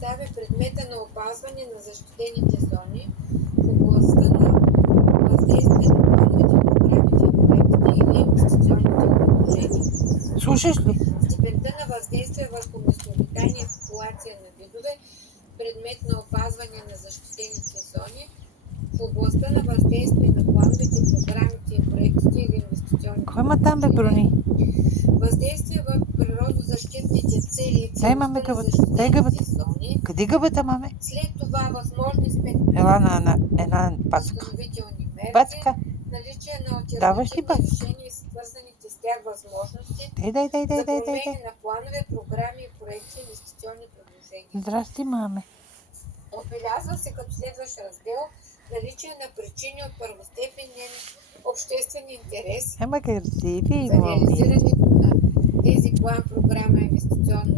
представя предмета на опазване на защитените зони в областта на въздействие на плановете, програмите, проектите или инвестиционните предложения. Слушаш ли? Степента на въздействие върху местообитание и популация на видове, предмет на опазване на защитените зони в областта на въздействие на плановете, програмите, проектите или инвестиционните Кой има там, бе, Бруни? въздействие върху природозащитните цели и Дай, маме, целостта на гъбата. Дай гъбата. защитените зони. Къде гъбата, маме? След това възможни Ела на една пацка. възстановителни мерки, Пацка. наличие на Даваш ли алтернативни пацка? решения и свързаните с тях възможности Дай. за промени на планове, програми, проекти и инвестиционни предложения. Здрасти, маме. Отбелязва се като следващ раздел наличие на причини от първостепенен обществен интерес Ема красиви, за моми. реализирането на тези план, програма, инвестиционно